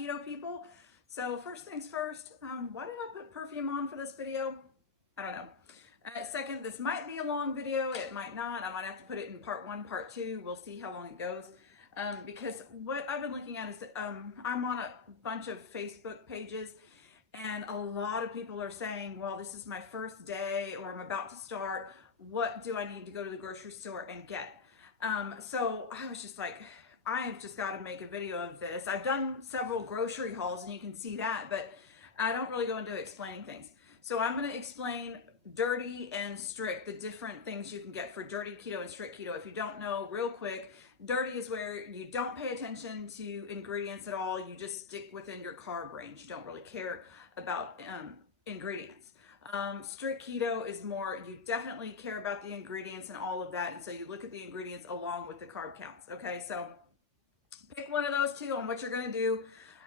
keto people. So first things first, why did I put perfume on for this video? I don't know. Second, this might be a long video. It might not. I might have to put it in part 1, part 2. We'll see how long it goes. Because what I've been looking at is I'm on a bunch of Facebook pages, and a lot of people are saying, well, this is my first day, or I'm about to start. What do I need to go to the grocery store and get? So I was just like, I've just got to make a video of this. I've done several grocery hauls and you can see that, but I don't really go into explaining things. So I'm going to explain dirty and strict, the different things you can get for dirty keto and strict keto. If you don't know, real quick, dirty is where you don't pay attention to ingredients at all. You just stick within your carb range. You don't really care about ingredients. Strict keto is more, you definitely care about the ingredients and all of that. And so you look at the ingredients along with the carb counts. Okay, so pick one of those two on what you're going to do.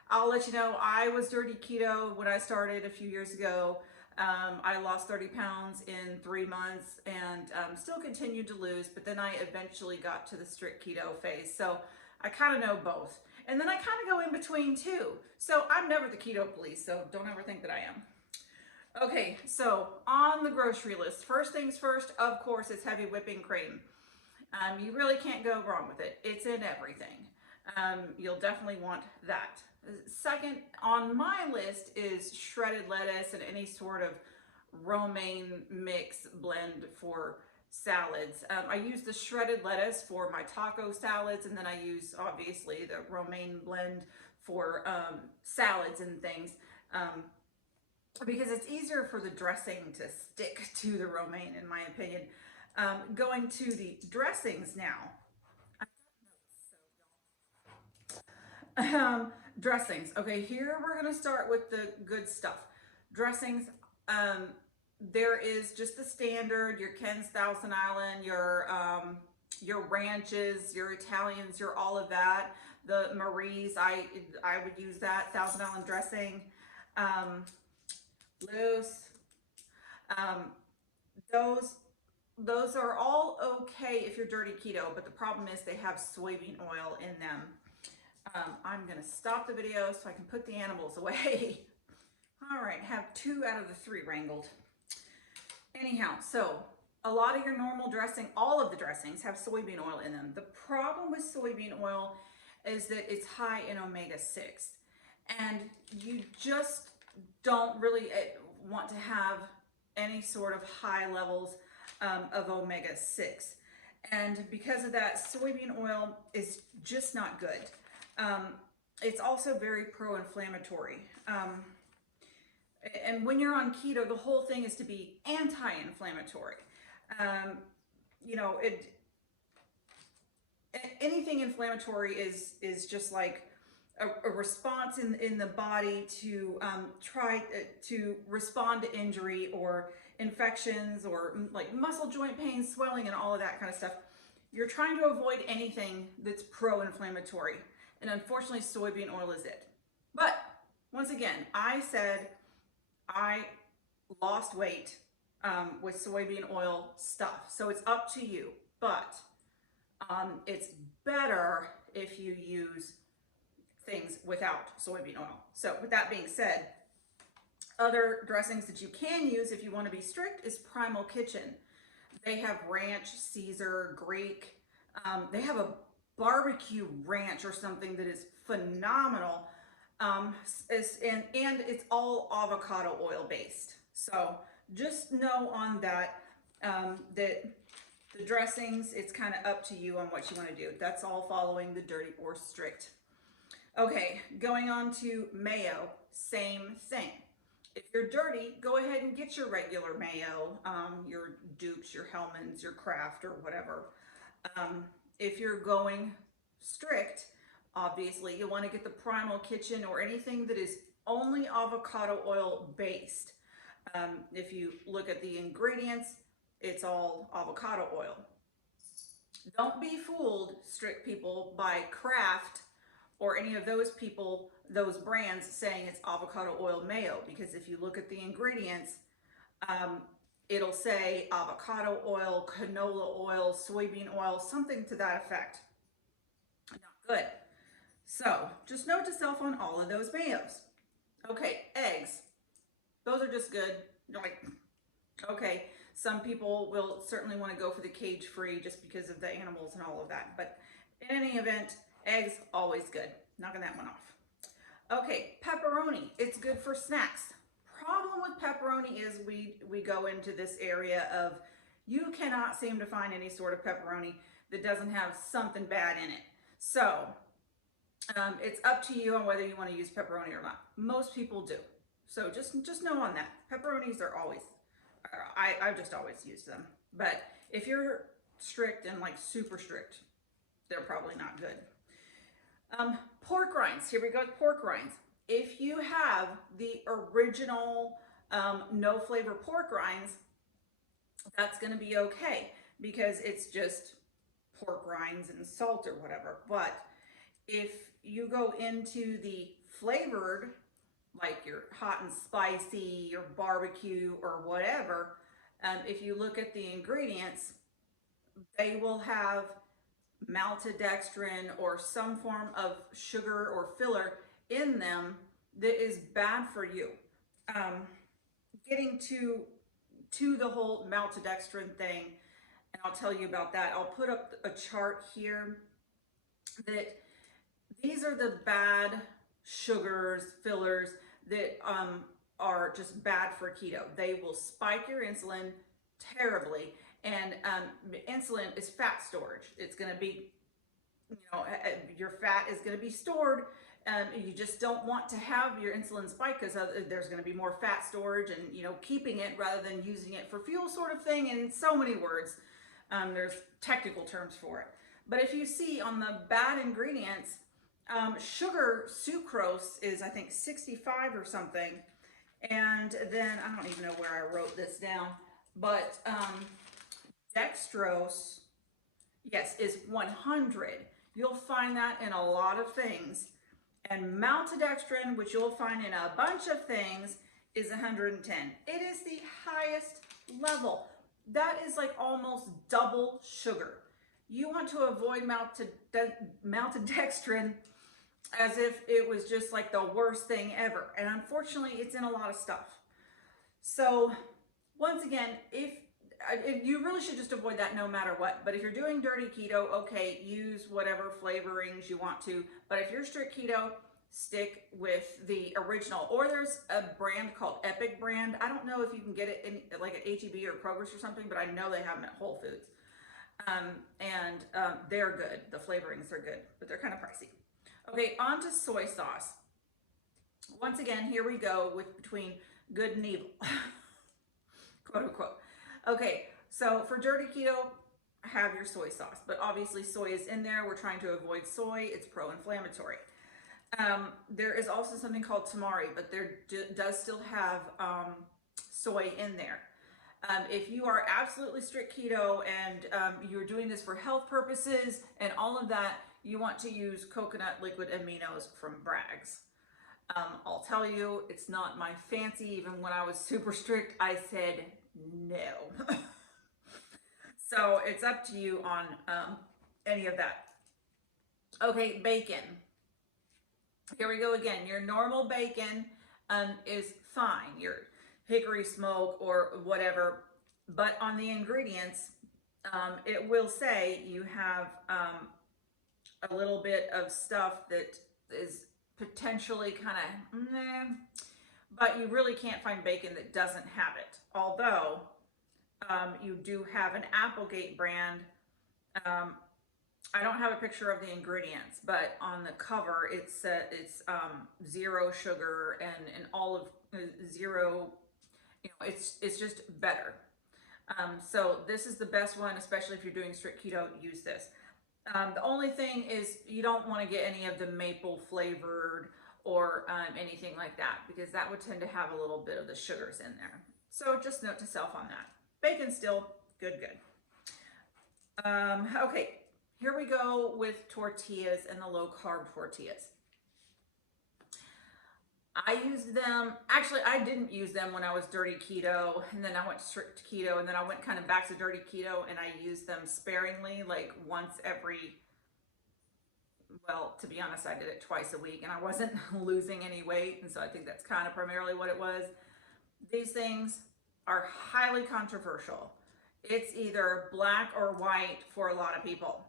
I'll let you know, I was dirty keto when I started a few years ago. I lost 30 pounds in 3 months and still continued to lose, but then I eventually got to the strict keto phase. So I kind of know both. And then I kind of go in between too. So I'm never the keto police, so don't ever think that I am. Okay, so on the grocery list, first things first, of course, it's heavy whipping cream. You really can't go wrong with it. It's in everything. You'll definitely want that. Second on my list is shredded lettuce and any sort of romaine mix blend for salads. I use the shredded lettuce for my taco salads, and then I use obviously the romaine blend for salads and things. Because it's easier for the dressing to stick to the romaine, in my opinion. Going to the dressings now. Dressings. Okay, here we're going to start with the good stuff. Dressings. There is just the standard, your Ken's Thousand Island, your ranches, your Italians, your all of that. The Marie's, I would use that Thousand Island dressing. Loose. Those are all okay if you're dirty keto, but the problem is they have soybean oil in them. I'm gonna stop the video so I can put the animals away. All right, have 2 out of the 3 wrangled. Anyhow, so a lot of your normal dressing, all of the dressings have soybean oil in them. The problem with soybean oil is that it's high in omega-6, and you just don't really want to have any sort of high levels of omega-6. And because of that, soybean oil is just not good. It's also very pro-inflammatory. And when you're on keto, the whole thing is to be anti-inflammatory. You know, anything inflammatory is just like a response in the body to try to respond to injury or infections or like muscle joint pain, swelling, and all of that kind of stuff. You're trying to avoid anything that's pro-inflammatory, and unfortunately soybean oil is it. But once again, I said I lost weight with soybean oil stuff, so it's up to you, but it's better if you use things without soybean oil. So with that being said, other dressings that you can use if you want to be strict is Primal Kitchen. They have ranch, Caesar, Greek. They have a barbecue ranch or something that is phenomenal. And it's all avocado oil based. So just know on that, that the dressings, it's kind of up to you on what you want to do. That's all following the dirty or strict. Okay, going on to mayo, same thing. If you're dirty, go ahead and get your regular mayo, your Dukes, your Hellmann's, your Kraft, or whatever. If you're going strict, obviously you want to get the Primal Kitchen or anything that is only avocado oil based. If you look at the ingredients, it's all avocado oil. Don't be fooled, strict people, by Kraft or any of those people, those brands saying it's avocado oil mayo, because if you look at the ingredients, it'll say avocado oil, canola oil, soybean oil, something to that effect. Not good. So just note to self on all of those mayos. Okay, eggs. Those are just good. You're like, okay, some people will certainly want to go for the cage-free just because of the animals and all of that. But in any event, eggs, always good. Knocking that one off. Okay, pepperoni. It's good for snacks. Problem with pepperoni is we go into this area of you cannot seem to find any sort of pepperoni that doesn't have something bad in it. So it's up to you on whether you want to use pepperoni or not. Most people do. So just know on that. Pepperonis are always, I've just always used them. But if you're strict and like super strict, they're probably not good. Pork rinds. Here we go with pork rinds. If you have the original no flavor pork rinds, that's going to be okay because it's just pork rinds and salt or whatever. But if you go into the flavored, like your hot and spicy or barbecue or whatever, if you look at the ingredients, they will have maltodextrin or some form of sugar or filler in them that is bad for you. Getting to the whole maltodextrin thing, and I'll tell you about that. I'll put up a chart here that these are the bad sugars, fillers that are just bad for keto. They will spike your insulin terribly, and insulin is fat storage. It's going to be, your fat is going to be stored. You just don't want to have your insulin spike because there's going to be more fat storage and, keeping it rather than using it for fuel sort of thing. In so many words, there's technical terms for it. But if you see on the bad ingredients, sugar sucrose is, I think, 65 or something. And then, I don't even know where I wrote this down, but dextrose, yes, is 100. You'll find that in a lot of things. And maltodextrin, which you'll find in a bunch of things, is 110. It is the highest level. That is like almost double sugar. You want to avoid maltodextrin as if it was just like the worst thing ever. And unfortunately, it's in a lot of stuff. So once again, if you really should just avoid that no matter what. But if you're doing dirty keto, okay, use whatever flavorings you want to. But if you're strict keto, stick with the original. Or there's a brand called Epic brand. I don't know if you can get it in like at H-E-B or Kroger's or something, but I know they have them at Whole Foods. They're good. The flavorings are good, but they're kind of pricey. Okay, on to soy sauce. Once again, here we go with between good and evil, quote unquote. Okay, so for dirty keto, have your soy sauce, but obviously soy is in there. We're trying to avoid soy. It's pro-inflammatory. There is also something called tamari, but there does still have soy in there. If you are absolutely strict keto and you're doing this for health purposes and all of that, you want to use coconut liquid aminos from Bragg's. I'll tell you, it's not my fancy. Even when I was super strict, I said no. So it's up to you on any of that. Okay, bacon. Here we go again. Your normal bacon is fine. Your hickory smoke or whatever. But on the ingredients, it will say you have a little bit of stuff that is potentially kind of meh, but you really can't find bacon that doesn't have it. Although you do have an Applegate brand. I don't have a picture of the ingredients, but on the cover it's zero sugar and all of zero. It's just better. So this is the best one, especially if you're doing strict keto. Use this. The only thing is you don't want to get any of the maple flavored or anything like that, because that would tend to have a little bit of the sugars in there. So just note to self on that. Bacon still good. Okay, here we go with tortillas and the low carb tortillas. I used them, actually I didn't use them when I was dirty keto, and then I went strict keto, and then I went kind of back to dirty keto, and I used them sparingly, like once every well, to be honest, I did it twice a week and I wasn't losing any weight. And so I think that's kind of primarily what it was. These things are highly controversial. It's either black or white for a lot of people.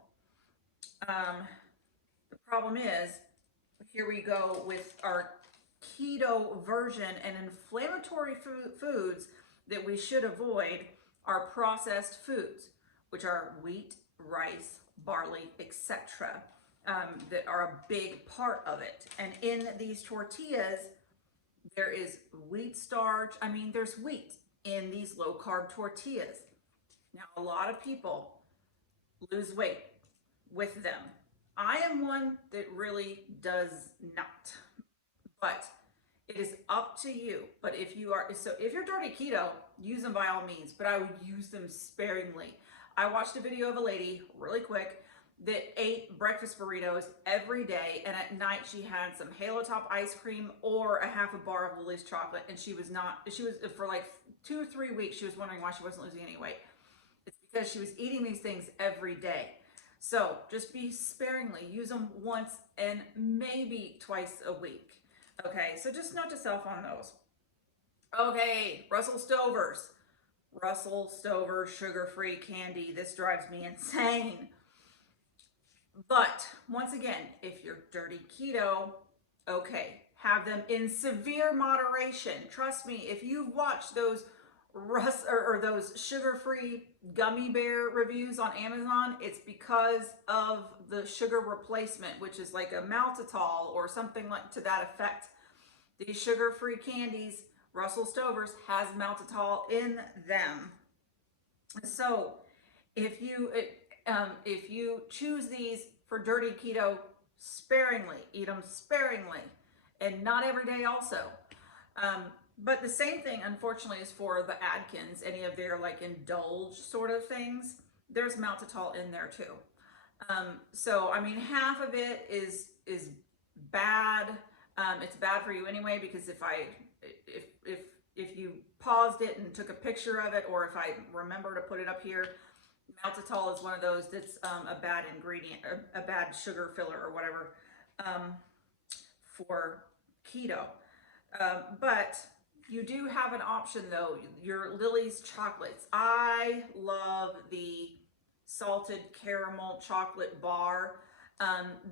The problem is, here we go with our keto version, and inflammatory foods that we should avoid are processed foods, which are wheat, rice, barley, etc. That are a big part of it. And in these tortillas, there is wheat starch. I mean, there's wheat in these low carb tortillas. Now, a lot of people lose weight with them. I am one that really does not, but it is up to you. But if you're dirty keto, use them by all means, but I would use them sparingly. I watched a video of a lady really quick that ate breakfast burritos every day, and at night she had some Halo Top ice cream or a half a bar of Lily's chocolate, and she was for like 2 or 3 weeks, she was wondering why she wasn't losing any weight. It's because she was eating these things every day. So just be sparingly, use them once and maybe twice a week. Okay, so just note to self on those. Okay, Russell Stover's sugar-free candy. This drives me insane. But once again, if you're dirty keto, okay, have them in severe moderation. Trust me, if you've watched those those sugar-free gummy bear reviews on Amazon, it's because of the sugar replacement, which is like a Maltitol or something like to that effect. These sugar-free candies, Russell Stover's, has Maltitol in them. So if you choose these for dirty keto, sparingly, eat them sparingly, and not every day also. But the same thing, unfortunately, is for the Atkins, any of their like indulge sort of things. There's Maltitol in there too. So I mean, half of it is bad. It's bad for you anyway, because if you paused it and took a picture of it, or if I remember to put it up here, Maltitol is one of those that's a bad ingredient, a bad sugar filler or whatever for keto. But you do have an option though, your Lily's chocolates. I love the salted caramel chocolate bar.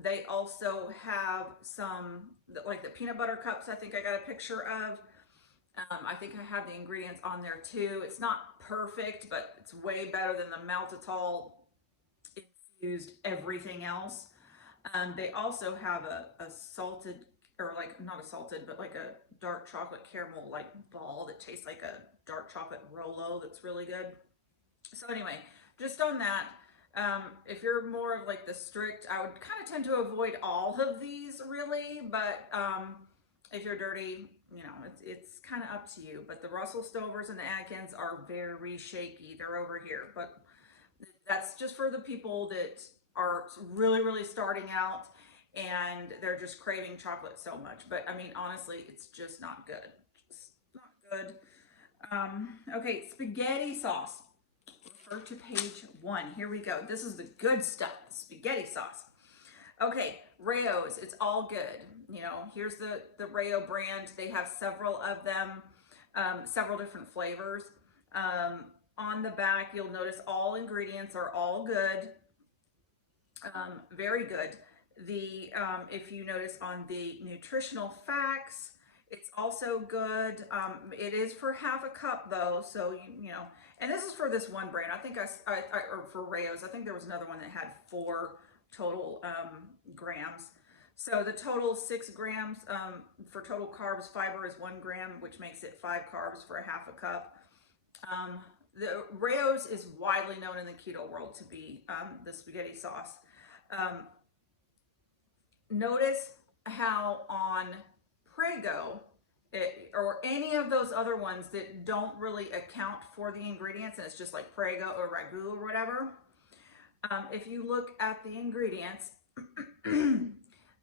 They also have some, like the peanut butter cups, I think I got a picture of. I think I have the ingredients on there too. It's not perfect, but it's way better than the Maltitol infused everything else. They also have a salted, or like not a salted, but like a dark chocolate caramel like ball that tastes like a dark chocolate Rolo that's really good. So anyway, just on that, if you're more of like the strict, I would kind of tend to avoid all of these really, but if you're dirty, you know, it's kind of up to you. But the Russell Stovers and the Atkins are very shaky. They're over here, but that's just for the people that are really, really starting out and they're just craving chocolate so much. But I mean, honestly, it's just not good. Just not good. Okay, spaghetti sauce. Refer to page 1. Here we go. This is the good stuff, spaghetti sauce. Okay, Rao's, it's all good. You know, here's the Rao brand. They have several of them, several different flavors. On the back, you'll notice all ingredients are all good. Very good. If you notice on the nutritional facts, it's also good. It is for half a cup though, so you know, and this is for this one brand. I think or for Rao's, I think there was another one that had 4 total grams. So the total 6 grams for total carbs. Fiber is 1 gram, which makes it 5 carbs for a half a cup. The Rao's is widely known in the keto world to be the spaghetti sauce. Notice how on Prego or any of those other ones that don't really account for the ingredients, and it's just like Prego or Ragu or whatever, if you look at the ingredients,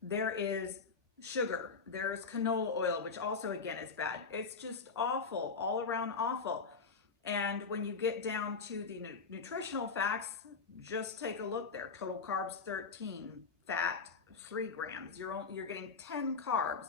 there is sugar, there's canola oil, which also again is bad. It's just awful, all around awful. And when you get down to the nutritional facts, just take a look there. Total carbs 13, fat 3 grams. You're getting 10 carbs